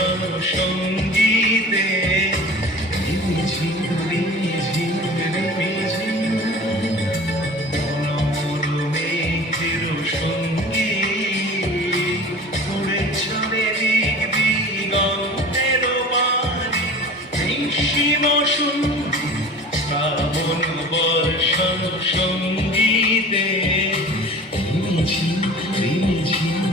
বর্ষণ সঙ্গীতে ঝিম ঝিম ঝিম মনোমল মেঘের সঙ্গীত উড়ে চলে দিক দিগন্তের পানে নিঃসীম শূন্য শ্রাবণ বর্ষণ সঙ্গীতে ঝিম ঝিম ঝিম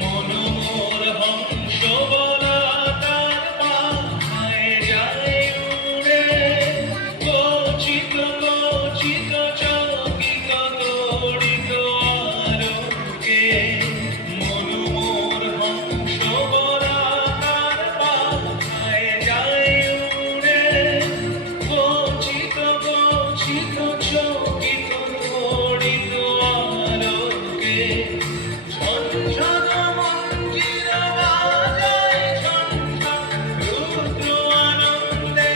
মনোমোর হংস বলা তার পাখায় যায় উড়ে গচিত গচিত চকিত তড়িত আলোকে মনোমোর হংস বলা তার পাখায় যায় উড়ে গচিত গচিত চকিত তড়িত আলোকে ঝঞ্ঝন মঞ্জির বাজায় ঝঞ্ঝন রুদ্র আনন্দে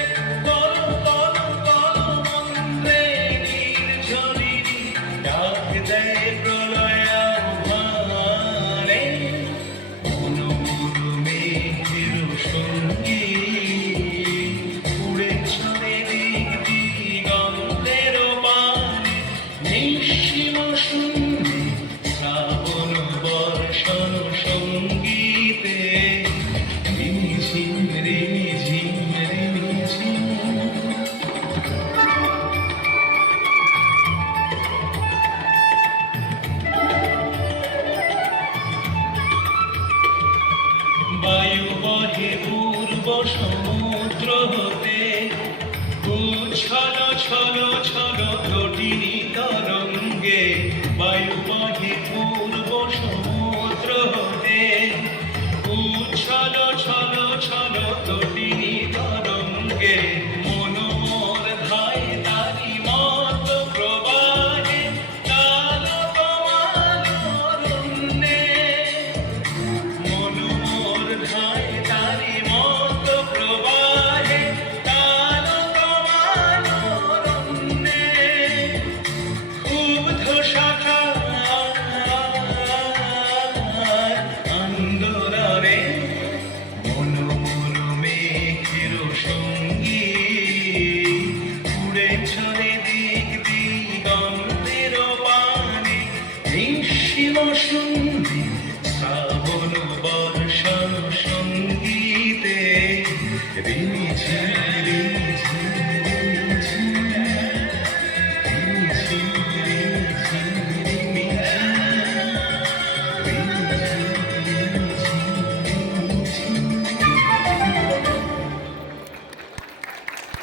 কল কল কল মন্ত্রে নির্ঝরিণী ডাক দেয় প্রলয় আহ্বানে মনোমল মেঘের সঙ্গীত উড়ে চলে দিক দিগন্তের পানে নিঃসীম শূন্যে শ্রাবণ বর্ষণ সঙ্গীতে রিমিঝিম রিমিঝিম রিমিঝিম বায়ু বহে পূর্ব সমুদ্র হতে উচ্ছল ছল ছল তটিনী তরঙ্গে বায়ু বহে